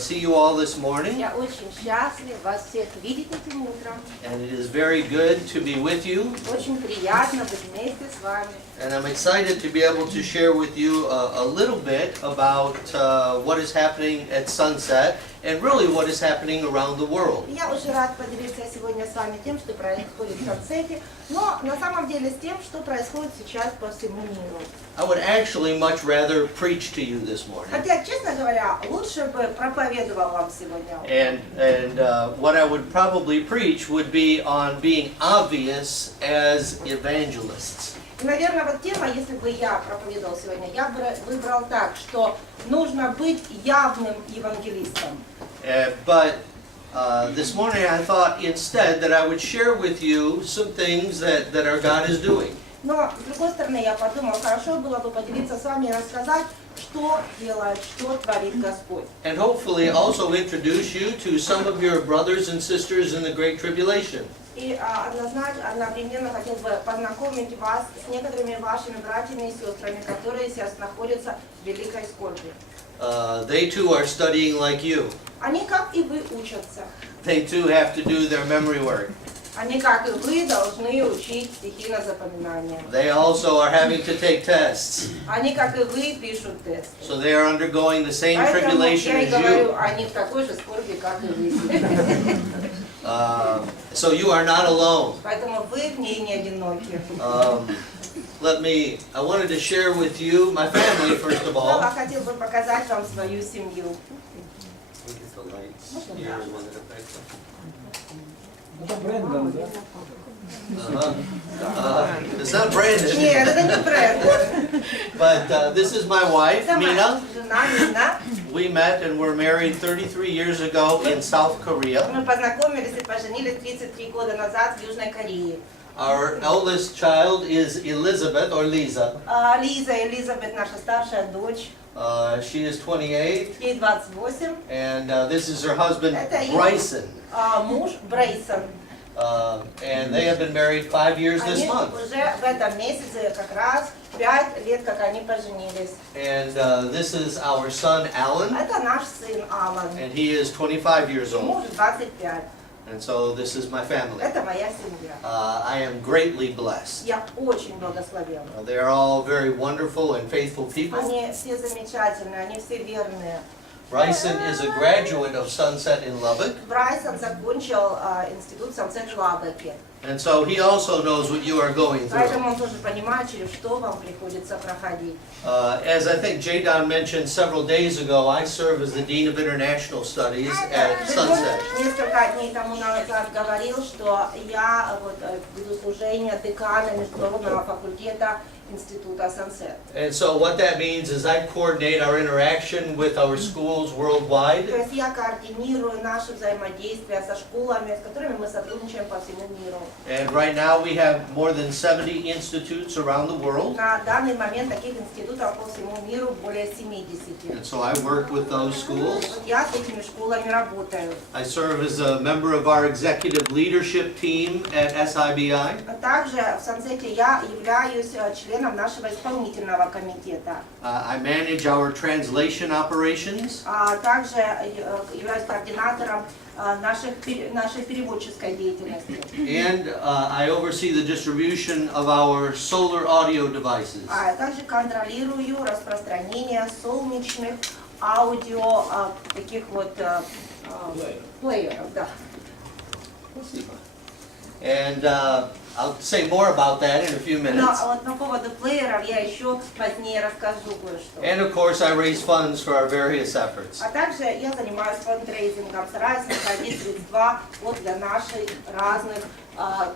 see you all this morning. Я очень счастлив вас всех видеть этим утром. And it is very good to be with you. Очень приятно быть вместе с вами. And I'm excited to be able to share with you a little bit about what is happening at Sunset and really what is happening around the world. Я очень рад поделиться сегодня с вами тем, что происходит в Сансете, но на самом деле с тем, что происходит сейчас по всему миру. I would actually much rather preach to you this morning. Хотя, честно говоря, лучше бы проповедовал вам сегодня. And what I would probably preach would be on being obvious as evangelists. И, наверное, вот тема, если бы я проповедовал сегодня, я бы выбрал так, что нужно быть явным евангелистом. But this morning I thought instead that I would share with you some things that our God is doing. Но, с другой стороны, я подумал, хорошо было бы поделиться с вами и рассказать, что делает, что творит Господь. And hopefully also introduce you to some of your brothers and sisters in the Great Tribulation. И одновременно хотел бы познакомить вас с некоторыми вашими братьями и сестрами, которые сейчас находятся в великой скорби. They too are studying like you. Они, как и вы, учатся. They too have to do their memory work. Они, как и вы, должны учить стихи на запоминание. They also are having to take tests. Они, как и вы, пишут тесты. So they are undergoing the same Поэтому tribulation я и as говорю, you. они в такой же скорби, как и вы. So you are not alone. Поэтому вы в ней не одиноки. I wanted to share with you my family first of all. Я хотел бы показать вам свою семью. It's not Brandon. Нет, это не Брэндон. But this is my wife, Это моя Mina. жена Мина. We met and were married 33 years ago in South Korea. Мы познакомились и поженились 33 года назад в Южной Корее. Our eldest child is Elizabeth, or Lisa. Лиза, Элизабет, наша старшая дочь. She is 28. Ей 28. And this is her husband, Это ее Bryson. муж Брейсон. And they have been married 5 years this Они month. уже в этом месяце как раз 5 лет, как они поженились. And this is our son, Alan. Это наш сын Алан. And he is 25 years Ему old. уже 25. And so this is my family. Это моя семья. I am greatly blessed. Я очень благословен. They are all very wonderful and faithful people. Они все замечательные, они все верные. Bryson is a graduate of Sunset in Lubbock. Брайсон закончил институт Сансет в Лабеке. And so he also knows what you are going through. Поэтому он тоже понимает, через что вам приходится проходить. As I think Jadon mentioned several days ago, I serve as the Dean of International Studies at Sunset. Несколько дней тому назад говорил, что я веду служение декана международного факультета института Sunset. And so what that means is I coordinate our interaction with our schools worldwide. То есть я координирую наше взаимодействие со школами, с которыми мы сотрудничаем по всему миру. And right now we have more than 70 institutes around the world. На данный момент таких институтов по всему миру более 70. And so I work with those schools. Вот я с этими школами работаю. I serve as a member of our executive leadership team at SIBI. Также в Сансете я являюсь членом нашего исполнительного комитета. I manage our translation operations. Также являюсь координатором нашей переводческой деятельности. And I oversee the distribution of our solar audio devices. Также контролирую распространение солнечных аудио таких вот плееров, да. And I'll say more about that in a few Но minutes. вот по поводу плееров я еще позднее расскажу кое-что. And of course I raise funds for our various efforts. А также я занимаюсь фандрейзингом, стараюсь находить средства для наших разных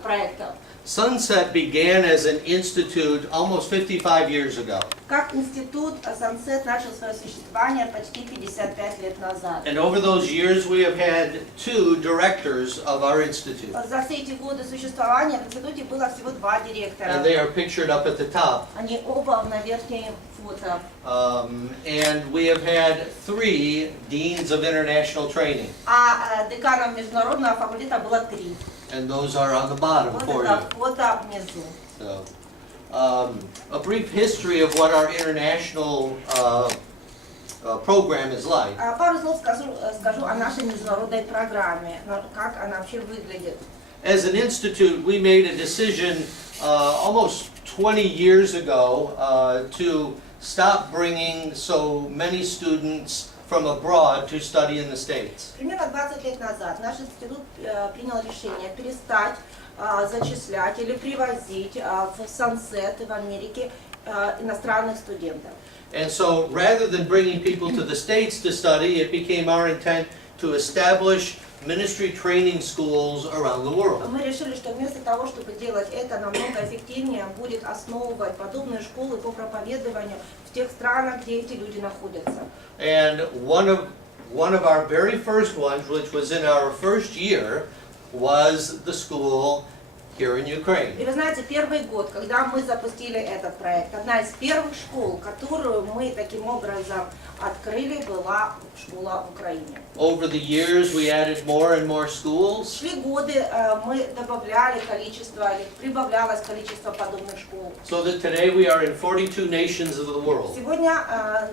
проектов. Sunset began as an institute almost 55 years ago. Как институт Sunset начал свое существование почти 55 лет назад. And over those years we have had 2 directors of our institute. За все эти годы существования в институте было всего 2 директора. And they are pictured up at the top. Они оба на верхней фото. And we have had 3 deans of international training. А деканов международного факультета было 3. And those are on the bottom Вот for это you. фото внизу. So, a brief history of what our international program is like. Пару слов скажу о нашей международной программе, как она вообще выглядит. As an institute, we made a decision almost 20 years ago to stop bringing so many students from abroad to study in the States. Примерно 20 лет назад наш институт принял решение перестать зачислять или привозить в Сансет в Америке иностранных студентов. And so rather than bringing people to the States to study, it became our intent to establish ministry training schools around the world. Мы решили, что вместо того, чтобы делать это, намного эффективнее будет основывать подобные школы по проповедованию в тех странах, где эти люди находятся. And one of our very first ones, which was in our first year, was the school here in Ukraine. И вы знаете, первый год, когда мы запустили этот проект, одна из первых школ, которую мы таким образом открыли, была школа в Украине. Over the years, we added more and more schools. Шли годы, мы добавляли количество, или прибавлялось количество подобных школ. So that today we are in 42 nations of the world. Сегодня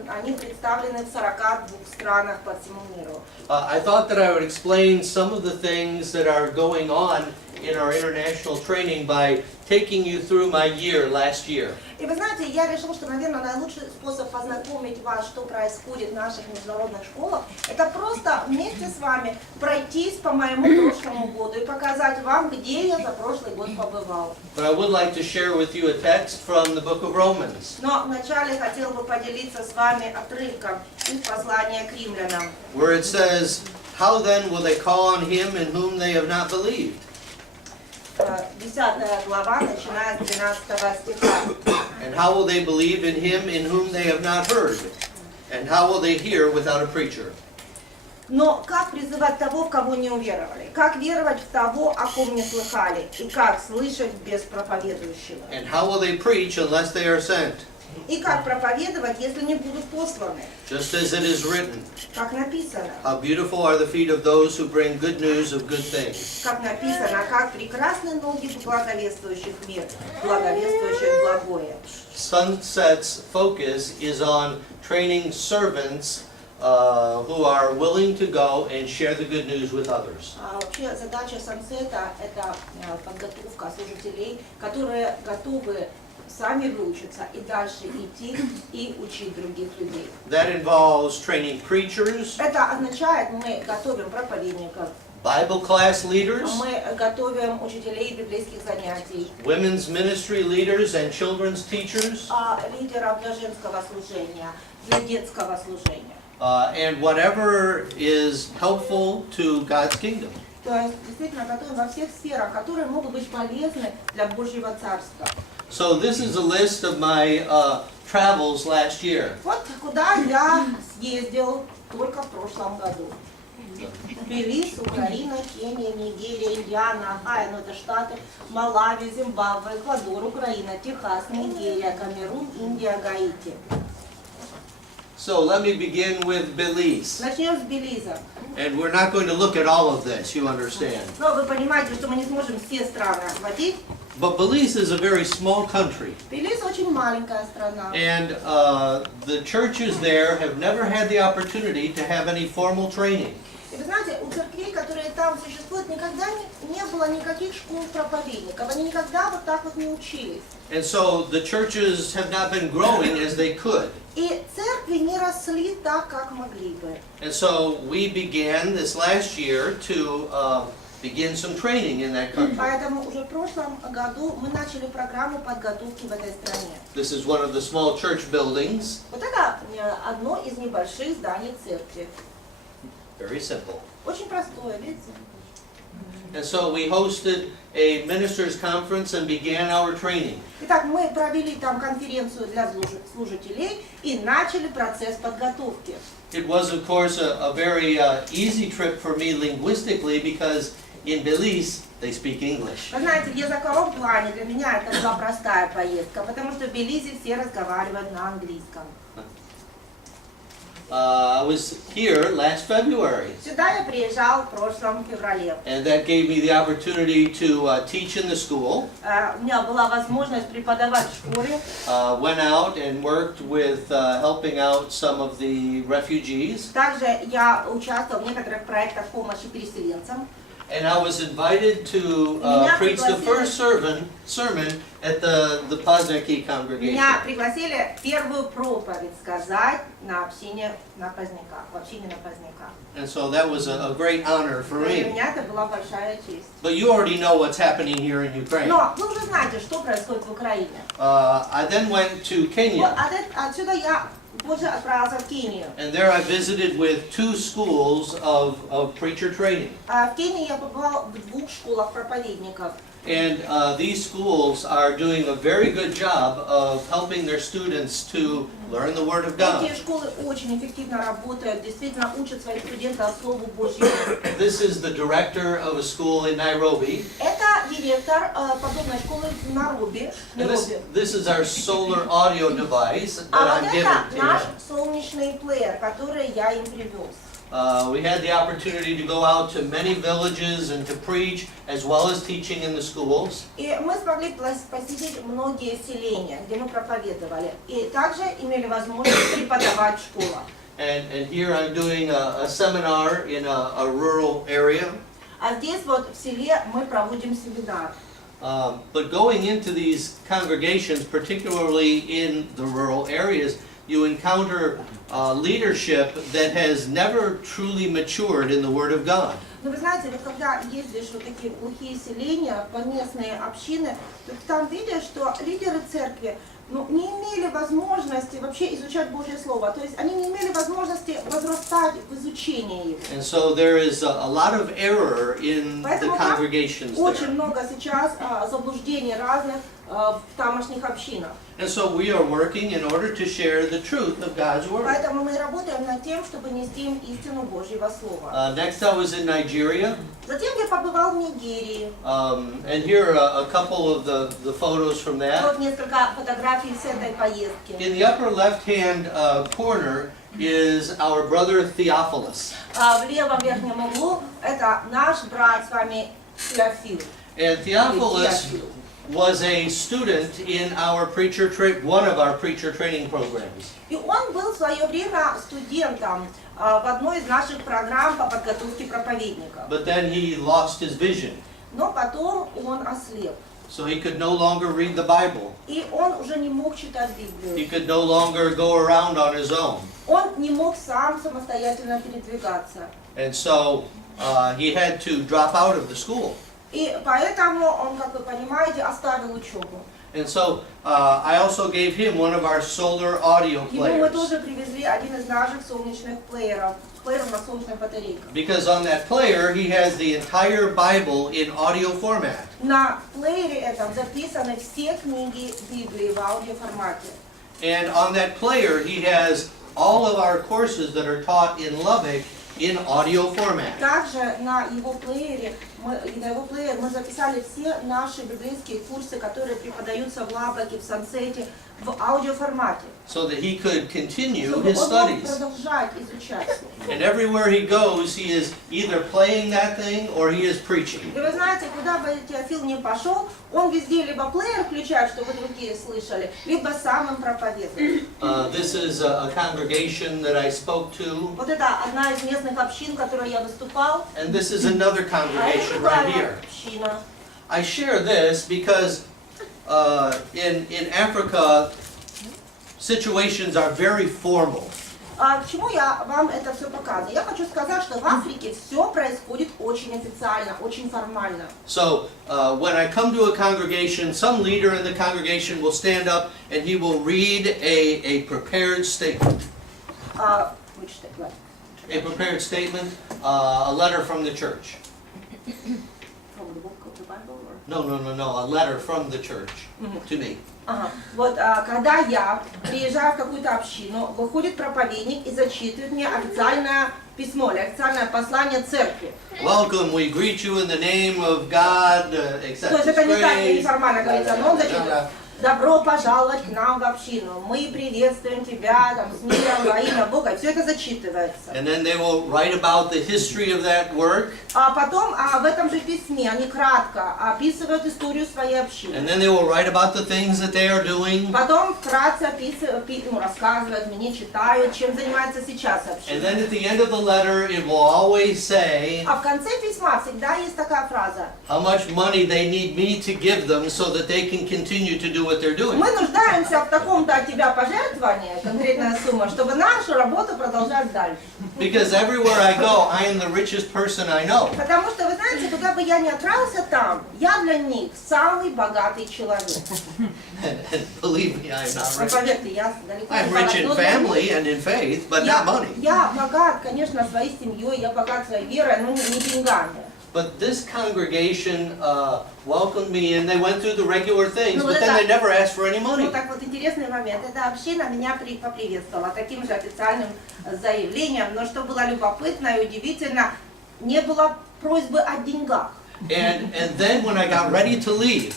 они представлены в 42 странах по всему миру. I thought that I would explain some of the things that are going on in our international training by taking you through my year last year. И вы знаете, я решил, что, наверное, наилучший способ познакомить вас, что происходит в наших международных школах, это просто вместе с вами пройтись по моему прошлому году и показать вам, где я за прошлый год побывал. But I would like to share with you a text from the book of Romans, Но вначале хотел бы поделиться с вами отрывком из послания к римлянам, where it says, "How then will they call on him in whom they have not believed? 10 глава, начиная с 12 стиха. And how will they believe in him in whom they have not heard? And how will they hear without a preacher? Но как призывать того, в кого не уверовали? Как веровать в того, о ком не слыхали? И как слышать без проповедующего? And how will they preach unless they are sent? И как проповедовать, если не будут посланы? Just as it is written, Как написано? how beautiful are the feet of those who bring good news of good things." Как написано, как прекрасны ноги благовествующих мир, благовествующих благое. Sunset's focus is on training servants who are willing to go and share the good news with others. Вообще задача Сансета – это подготовка служителей, которые готовы сами выучиться и дальше идти и учить других людей. That involves training preachers, Это означает, мы готовим проповедников, Bible class leaders, мы готовим учителей библейских занятий, women's ministry leaders and children's teachers, лидеров для женского служения, для детского служения. And whatever is helpful to God's kingdom. То есть действительно готовим во всех сферах, которые могут быть полезны для Божьего Царства. So this is a list of my travels last year. Вот куда я съездил только в прошлом году. Белиз, Украина, Кения, Нигерия, Индиана, Ohio, это Штаты, Малави, Зимбабве, Эквадор, Украина, Техас, Нигерия, Камерун, Индия, Гаити. So let me begin with Belize. Начнем с Белиза. And we're not going to look at all of this, you understand. Но вы понимаете, что мы не сможем все страны охватить. But Belize is a very small country. Белиз очень маленькая страна. And the churches there have never had the opportunity to have any formal training. И вы знаете, у церквей, которые там существуют, никогда не было никаких школ проповедников. Они никогда вот так вот не учились. And so the churches have not been growing as they could. И церкви не росли так, как могли бы. And so we began this last year to begin some training in that country. Поэтому уже в прошлом году мы начали программу подготовки в этой стране. This is one of the small church buildings. Вот это одно из небольших зданий церкви. Very simple. Очень простое, видите? And so we hosted a ministers' conference and began our training. Итак, мы провели там конференцию для служителей и начали процесс подготовки. It was, of course, a very easy trip for me linguistically because in Belize they speak English. Вы знаете, в языковом плане для меня это была простая поездка, потому что в Белизе все разговаривают на английском. I was here last February, Сюда я приезжал в прошлом феврале. and that gave me the opportunity to teach in the school. У меня была возможность преподавать в школе. Went out and worked with helping out some of the refugees. Также я участвовал в некоторых проектах помощи переселенцам. And I was invited to preach the first sermon at the Poznanski congregation. Меня пригласили первую проповедь сказать на общине на Поздняках, в общине на Поздняках. And so that was a great honor for Для me. меня это была большая честь. But you already know what's happening here in Ukraine. Но вы уже знаете, что происходит в Украине. I then went to Вот Kenya, отсюда я позже отправился в Кению. and there I visited with 2 schools of preacher training. В Кении я побывал в 2 школах проповедников. And these schools are doing a very good job of helping their students to learn the Word of God. Эти школы очень эффективно работают, действительно учат своих студентов Слову Божьему. This is the director of a school in Nairobi. Это директор подобной школы в Найроби. And this is our solar audio device that А I'm вот giving это to наш him. солнечный плеер, который я им привез. We had the opportunity to go out to many villages and to preach, as well as teaching in the schools. И мы смогли посетить многие селения, где мы проповедовали. И также имели возможность преподавать в школах. And here I'm doing a seminar in a rural area. А здесь вот в селе мы проводим семинар. But going into these congregations, particularly in the rural areas, you encounter leadership that has never truly matured in the Word of God. Но вы знаете, вот когда ездишь в вот такие глухие селения, поместные общины, то там видишь, что лидеры церкви не имели возможности вообще изучать Божье Слово. То есть они не имели возможности возрастать в изучении его. And so there is a lot of error in the Поэтому там congregations очень there. много сейчас заблуждений разных в тамошних общинах. And so we are working in order to share the truth of God's Word. Поэтому мы работаем над тем, чтобы нести им истину Божьего Слова. Next I was in Nigeria. Затем я побывал в Нигерии. And here are a couple of the photos from that. Вот несколько фотографий с этой поездки. In the upper left-hand corner is our brother Theophilus. В левом верхнем углу это наш брат с вами Теофил. And Theophilus was a student in our one of our preacher training programs. И он был в свое время студентом в одной из наших программ по подготовке проповедников. But then he lost his vision, Но потом он ослеп. so he could no longer read the Bible. И он уже не мог читать He Библию. could no longer go around on his own. Он не мог сам самостоятельно передвигаться. And so he had to drop out of the school. И поэтому он, как вы понимаете, оставил учебу. And so I also gave him one of our solar audio Ему мы players. тоже привезли один из наших солнечных плееров на солнечных батарейках. Because on that player he has the entire Bible in audio format. На плеере этом записаны все книги Библии в аудиоформате. And on that player he has all of our courses that are taught in Lubbock in audio format. Также на его плеере мы записали все наши библейские курсы, которые преподаются в Лабаке, в Сансете, в аудиоформате. So that he could continue Чтобы his он мог studies. продолжать изучать. And everywhere he goes, he is either playing that thing or he is preaching. И вы знаете, куда бы Теофил не пошел, он везде либо плеер включает, чтобы другие слышали, либо сам им проповедует. This is a congregation that I spoke to, Вот это одна из местных общин, в которой я выступал. and this is another А это congregation right другая here. община. I share this because in Africa, situations are very formal. К чему я вам это все показываю? Я хочу сказать, что в Африке все происходит очень официально, очень формально. So when I come to a congregation, some leader in the congregation will stand up and he will read a prepared statement. Which statement? A prepared statement, a letter from the church. From the book of the Bible, or? No, a letter from the church to me. Ага. Вот когда я приезжаю в какую-то общину, выходит проповедник и зачитывает мне официальное письмо или официальное послание церкви. Welcome, we greet you in the name of God, То etc. есть это не так неформально говорится, но он зачитывает. добро пожаловать к нам в общину, мы приветствуем тебя там, с миром во имя Бога, все это зачитывается. And then they will write about the history of that work. А потом в этом же письме они кратко описывают историю своей общины. And then they will write about the things that they are doing. Потом вкратце рассказывают мне, читают, чем занимается сейчас And община. then at the end of the letter, it will always say А в конце письма всегда есть такая фраза. how much money they need me to give them so that they can continue to do what they're doing. Мы нуждаемся в таком-то от тебя пожертвовании, конкретная сумма, чтобы нашу работу продолжать дальше. Because everywhere I go, I am the richest person I know. Потому что, вы знаете, куда бы я ни отправился там, я для них самый богатый человек. And believe me, I am not Но rich. поверьте, я далеко не I'm богат. rich in Но для них family and in faith, but not money. я богат, конечно, своей семьей, я богат своей верой, но не деньгами. But this congregation welcomed me and they went through the regular things, Ну, but вот then they это- never asked for any money. Ну так вот интересный момент. Эта община меня поприветствовала таким же официальным заявлением, но что было любопытно и удивительно, не было просьбы о деньгах. And then when I got ready to leave,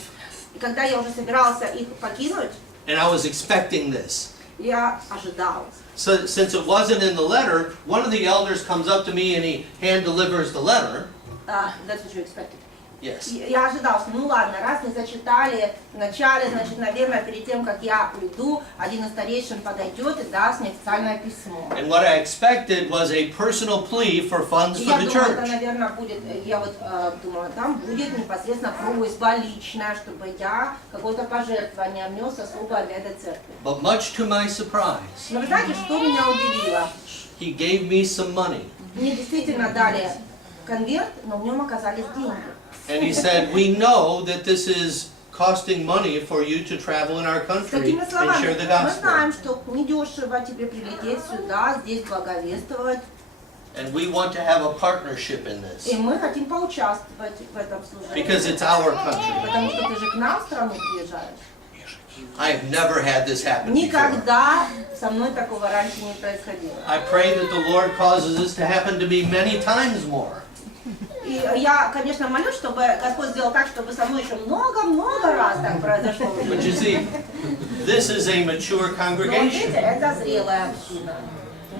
И когда я уже собирался их покинуть, and I was expecting this, я ожидал. so since it wasn't in the letter, one of the elders comes up to me and he hand delivers the letter. That's what you expected. Yes. Я ожидал, что ну ладно, раз не зачитали в начале, значит, наверное, перед тем, как я уйду, один из старейшин подойдет и даст мне официальное письмо. And what I expected was a personal plea for funds И for я the думаю, это, church. наверное, будет, я вот думала, там будет непосредственно просьба личная, чтобы я какое-то пожертвование внес особо для этой церкви. But much to my surprise, Но вы знаете, что меня удивило? he gave me some money. Мне действительно дали конверт, но в нем оказались деньги. And he said, we know that this is costing money for you to travel in our С country такими and словами, share the мы знаем, gospel. что недешево тебе прилететь сюда, здесь благовествовать, And we want to have a partnership in this. и мы хотим поучаствовать в этом служении. Because it's our country. Потому что ты же к нам в страну приезжаешь. I have never had this happen before. Никогда со мной такого раньше не происходило. I pray that the Lord causes this to happen to me many times more. И я, конечно, молюсь, чтобы Господь сделал так, чтобы со мной еще много-много раз так произошло. But you see, this is a mature Но видите, congregation это зрелая община.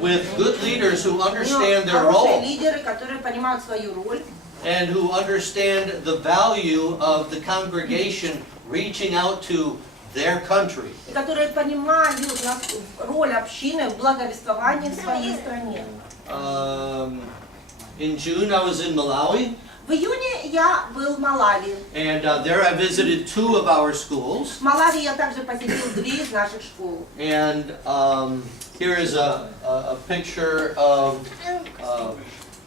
with good leaders who У нее understand their хорошие role лидеры, которые понимают свою роль. and who understand the value of the congregation reaching out to their country. И которые понимают роль общины в благовествовании в своей стране. In June, I was in Malawi, В июне я был в Малави. and there I visited 2 of our schools. В Малави я также посетил 2 из наших школ. And here is a picture of,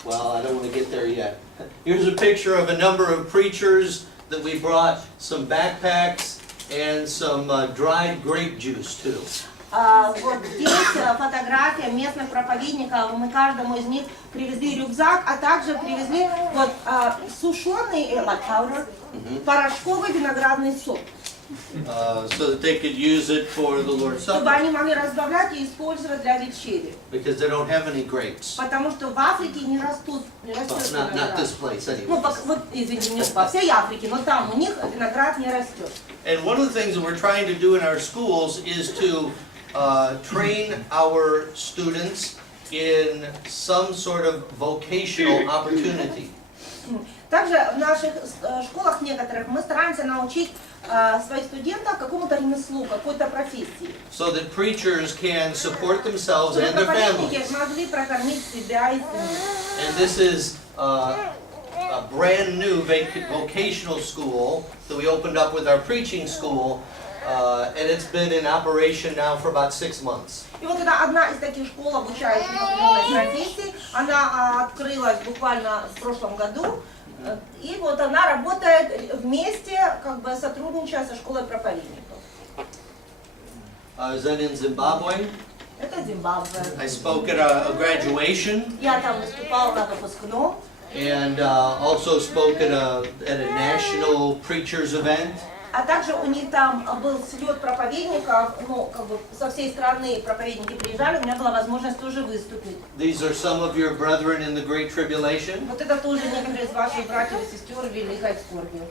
well, I don't want to get there yet. Here's a picture of a number of preachers that we brought some backpacks and some dried grape juice to. Вот здесь фотография местных проповедников. Мы каждому из них привезли рюкзак, а также привезли вот сушеный порошковый виноградный сок, So that they could use it for the Lord's чтобы Supper, они могли разбавлять и использовать для вечери. because they don't have any grapes. Потому что в Африке не растет Well, виноград. not this place Ну, anyway. вот, извините, не во всей Африке, но там у них виноград не растет. And one of the things that we're trying to do in our schools is to train our students in some sort of vocational opportunity. Также в наших школах некоторых мы стараемся научить своих студентов какому-то ремеслу, какой-то профессии. So that preachers can support themselves Чтобы and their проповедники families. могли прокормить себя и семью. And this is a brand new vocational school that we opened up with our preaching school, and it's been in operation now for about 6 months. И вот это одна из таких школ, обучающих определенной профессии. Она открылась буквально в прошлом году. И вот она работает вместе, как бы сотрудничая со школой проповедников. I was then in Zimbabwe. Это Зимбабве. I spoke at a graduation Я там выступала на выпускном. and also spoke at a national preachers event. А также у них там был слет проповедников, ну, как бы со всей страны проповедники приезжали, у меня была возможность тоже выступить. These are some of your brethren in the Great Tribulation. Вот это тоже некоторые из ваших братьев и сестер в Великой Скорби.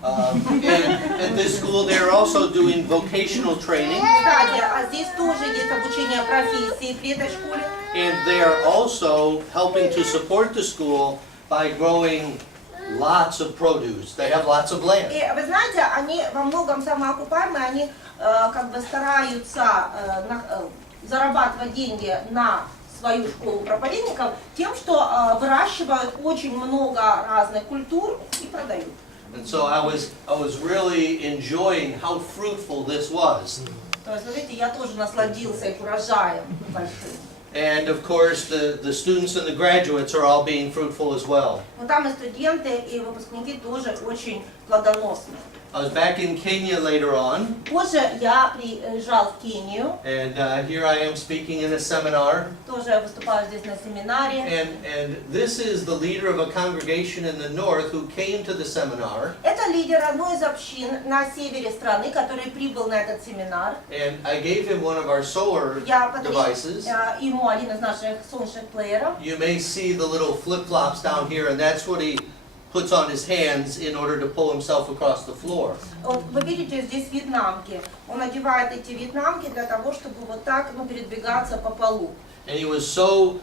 And at this school, they're also doing vocational training, Кстати, а здесь тоже есть обучение профессии при этой школе. and they are also helping to support the school by growing lots of produce. They have lots of land. И вы знаете, они во многом самоокупаемые, они как бы стараются зарабатывать деньги на свою школу проповедников тем, что выращивают очень много разных культур и продают. And so I was really enjoying how fruitful this was. То есть, вы видите, я тоже насладился их урожаем большим. And of course, the students and the graduates are all being fruitful as well. Но там и студенты, и выпускники тоже очень плодоносны. I was back in Kenya later on, Позже я приезжал в Кению, and here I am speaking in a seminar. тоже я выступаю здесь на семинаре. And this is the leader of a congregation in the north who came to the seminar. Это лидер одной из общин на севере страны, который прибыл на этот семинар. And I gave him one of our solar Я подарил devices. ему один из наших солнечных плееров. You may see the little flip-flops down here, and that's what he puts on his hands in order to pull himself across the floor. Вот вы видите, здесь вьетнамки. Он одевает эти вьетнамки для того, чтобы вот так передвигаться по полу. And he was so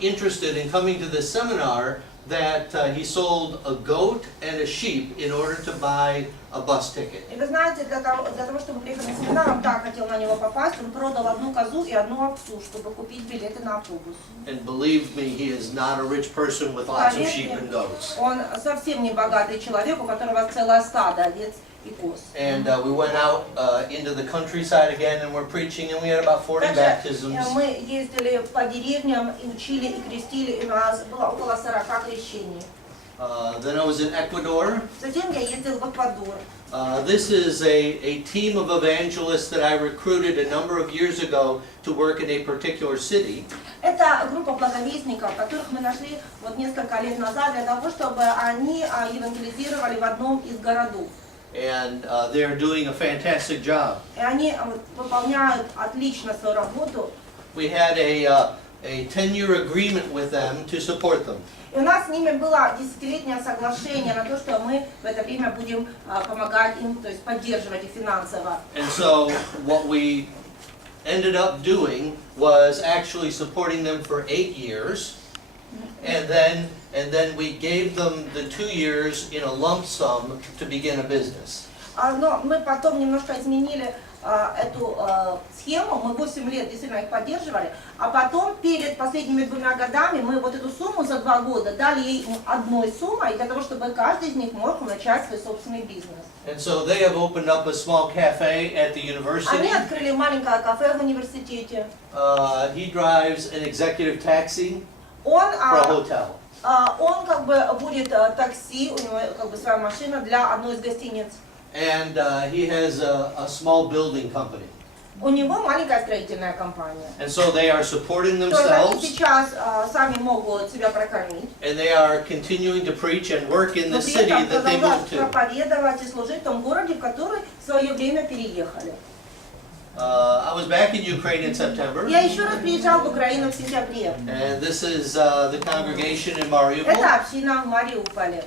interested in coming to this seminar that he sold a goat and a sheep in order to buy a bus ticket. И вы знаете, для того, чтобы приехать на семинар, он так хотел на него попасть, он продал одну козу и одну овцу, чтобы купить билеты на автобус. And believe me, he is not a rich person with lots of sheep and goats. Он совсем не богатый человек, у которого целое стадо овец и коз. And we went out into the countryside again and were preaching, and we had about 40 baptisms. Также мы ездили по деревням и учили и крестили, и у нас было около 40 крещений. Then I was in Ecuador. Затем я ездил в Эквадор. This is a team of evangelists that I recruited a number of years ago to work in a particular city. Это группа благовестников, которых мы нашли вот несколько лет назад для того, чтобы они евангелизировали в одном из городов. And they're doing a fantastic job. И они выполняют отлично свою работу. We had a 10-year agreement with them to support them. И у нас с ними было десятилетнее соглашение на то, что мы в это время будем помогать им, то есть поддерживать их финансово. And so what we ended up doing was actually supporting them for 8 years. And then we gave them the 2 years in a lump sum to begin a business. Но мы потом немножко изменили эту схему, мы 8 лет действительно их поддерживали, а потом перед последними 2 годами мы вот эту сумму за 2 года дали им одной суммой, для того, чтобы каждый из них мог начать свой собственный бизнес. And so they have opened up a small cafe at the university. Они открыли маленькое кафе в университете. He drives an executive taxi Он for a hotel. Он как бы будет такси, у него как бы своя машина для одной из гостиниц. And he has a small building company. У него маленькая строительная компания. And so they are supporting То есть они themselves, сейчас сами могут себя прокормить. and they are continuing to preach and work in Но the при city этом that they moved продолжать to. проповедовать и служить в том городе, в который в свое время переехали. I was back in Ukraine in September, Я еще раз приезжал в Украину в сентябре. and this is the congregation in Mariupol. Это община в Мариуполе.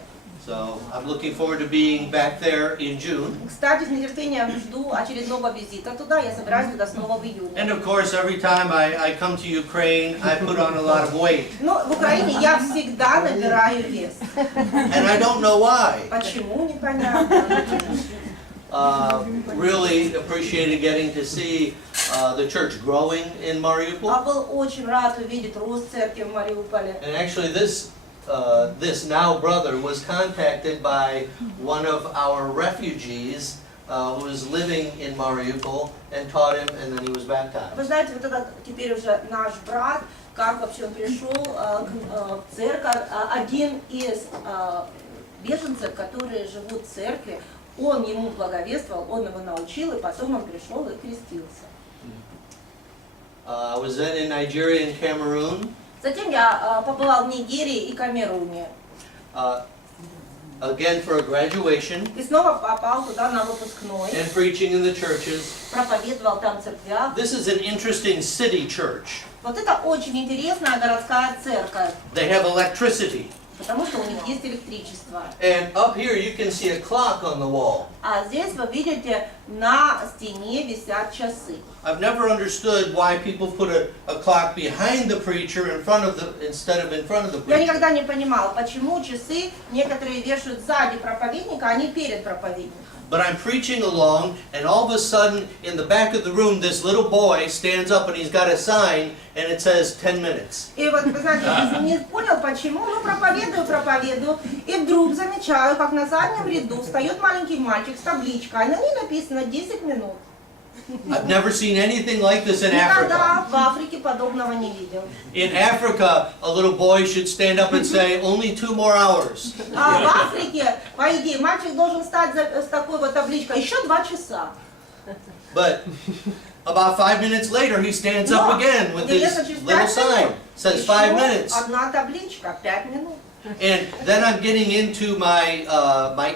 So I'm looking forward to being back there in June. Кстати, с нетерпением жду очередного визита туда. Я собираюсь туда снова в июне. And of course, every time I come to Ukraine, I put on a lot of weight, Но в Украине я всегда набираю вес. and I don't know why. Почему? Непонятно. Really appreciated getting to see the church growing in Я Mariupol. был очень рад увидеть рост церкви в Мариуполе. And actually, this now brother was contacted by one of our refugees who was living in Mariupol and taught him, and then he was baptized. Вы знаете, вот этот теперь уже наш брат, как вообще он пришел в церковь, один из беженцев, которые живут в церкви, он ему благовествовал, он его научил, и потом он пришел и крестился. I was then in Nigeria and Cameroon. Затем я побывал в Нигерии и Камеруне. Again for a graduation И снова попал туда на выпускной. and preaching in the churches. Проповедовал там в церквях. This is an interesting city church. Вот это очень интересная городская церковь. They have electricity. потому что у них есть электричество. And up here you can see a clock on the wall. А здесь вы видите, на стене висят часы. I've never understood why people put a clock behind the preacher instead of in front of the Я preacher. никогда не понимала, почему часы некоторые вешают сзади проповедника, а не перед проповедником. But I'm preaching along, and all of a sudden, in the back of the room, this little boy stands up and he's got a sign, and it says 10 minutes. И вот, вы знаете, я не понял, почему, ну проповедую, и вдруг замечаю, как на заднем ряду встает маленький мальчик с табличкой, а на ней написано 10 минут. I've never seen anything like this in Никогда Africa. в Африке подобного не видел. In Africa, a little boy should stand up and say, only 2 more hours. А в Африке, по идее, мальчик должен стать с такой вот табличкой, еще 2 часа. But about 5 minutes later, he stands up again with this little sign. Says 5 minutes. Одна табличка, 5 минут. And then I'm getting into my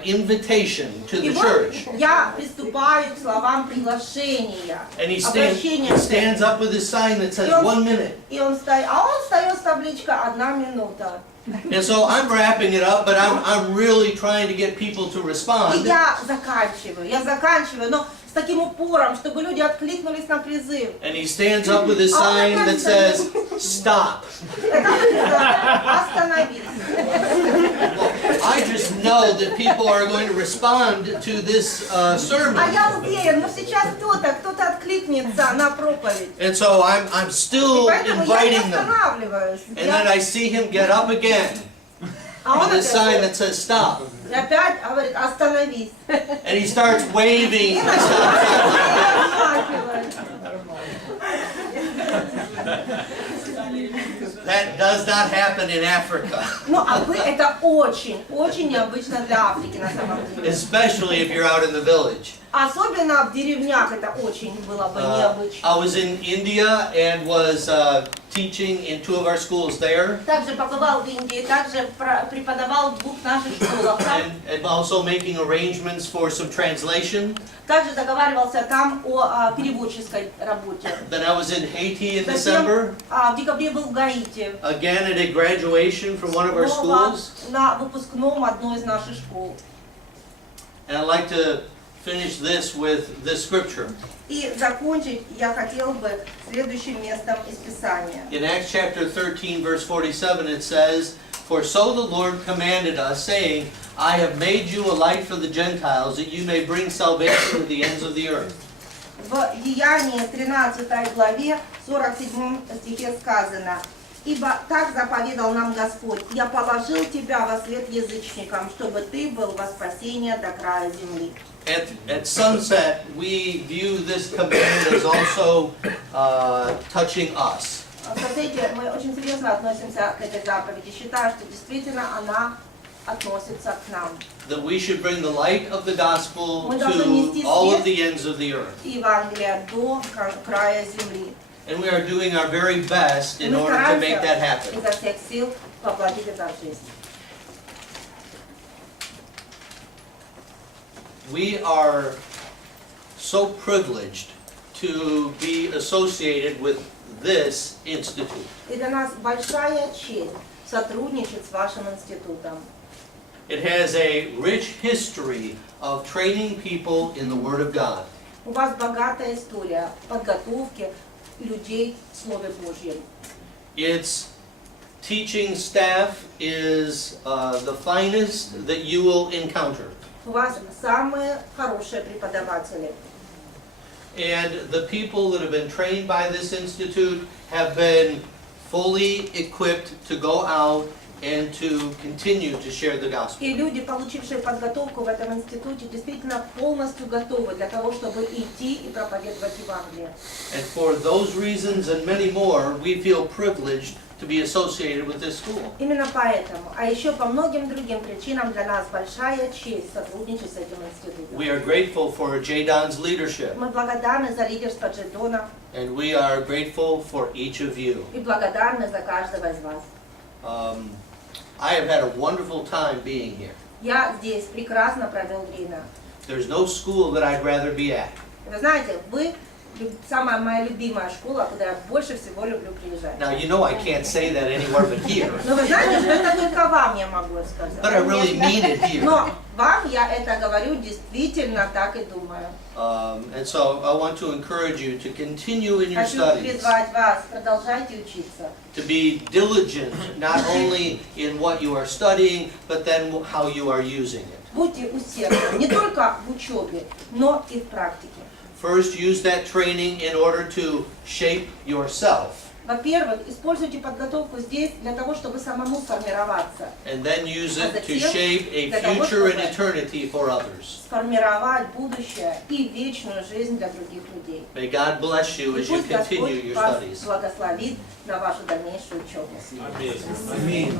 invitation to И the вот church. я приступаю к словам приглашения, And he обращения. stands up with his sign that says 1 minute. И он встает, а он встает с табличкой 1 минута. And so I'm wrapping it up, but I'm really trying to get people to И respond. я заканчиваю, но с таким упором, чтобы люди откликнулись на призыв. And he stands up with his sign that says, stop. Это написано «Остановись». I just know that people are going to respond to this А sermon. я уверен, но сейчас кто-то откликнется на проповедь. And so I'm И still поэтому я не inviting them. останавливаюсь. And then I see him get up again А он with his sign опять that says, stop. говорит «Остановись». And he starts waving. И the stop sign. начинает That does not happen in Africa, Ну, это очень необычно для Африки на самом деле. especially if you're out in the village. Особенно в деревнях это очень было бы необычно. I was in India and was teaching in 2 of our schools there, Также побывал в Индии, также преподавал в 2 наших школах. and also making arrangements for some translation. Также договаривался там о переводческой работе. Then I was in Haiti in Затем December, в декабре был в Гаити. again at a graduation from one of our Снова schools. на выпускном одной из наших школ. And I'd like to finish this with this scripture. И закончить я хотел бы следующим местом из Писания. In Acts chapter 13, verse 47, it says, "For so the Lord commanded us, saying, I have made you a light for the Gentiles, that you may bring salvation to the ends of the earth." В Деянии 13 главе 47 стихе сказано: «Ибо так заповедал нам Господь, я положил тебя во свет язычникам, чтобы ты был во спасение до края земли». At sunset, we view this command as also touching us. Смотрите, мы очень серьезно относимся к этой заповеди, считаю, что действительно она относится к нам. That we should bring the light of the gospel Мы должны нести to all of свет the ends of the earth. Евангелия до края земли. And we are doing our very best in Мы order to make that стараемся happen. изо всех сил воплотить это в жизнь. We are so privileged to be associated with this institute. И для нас большая честь сотрудничать с вашим институтом. It has a rich history of training people in the Word of God. У вас богатая история подготовки людей в Слове Божьем. Its teaching staff is the finest that you will encounter. У вас самые хорошие преподаватели. And the people that have been trained by this institute have been fully equipped to go out and to continue to share the gospel. И люди, получившие подготовку в этом институте, действительно полностью готовы для того, чтобы идти и проповедовать Евангелие. And for those reasons and many more, we feel privileged to be associated with this school. Именно поэтому, а еще по многим другим причинам для нас большая честь сотрудничать с этим институтом. We are grateful for Jadon's leadership, Мы благодарны за лидерство Джедона and we are grateful for each of you. и благодарны за каждого из вас. I have had a wonderful time being here. Я здесь прекрасно провел время. There's no school that I'd rather be at. Вы знаете, вы самая моя любимая школа, куда я больше всего люблю приезжать. Now, you know I can't say that anywhere but here, Но вы знаете, что это только вам я могу сказать. but I really mean it here. Но вам я это говорю действительно так и думаю. And so I want to encourage you to continue in your Хочу studies, призвать вас, продолжайте учиться. to be diligent, not only in what you are studying, but then how you are using it. Будьте усердны не только в учебе, но и в практике. First, use that training in order to shape yourself, Во-первых, используйте подготовку здесь для того, чтобы самому сформироваться, and then use it to shape a future and eternity for others. сформировать будущее и вечную жизнь для других людей. May God bless you И as you пусть continue Господь your вас studies. благословит на вашу дальнейшую учебу. Аминь.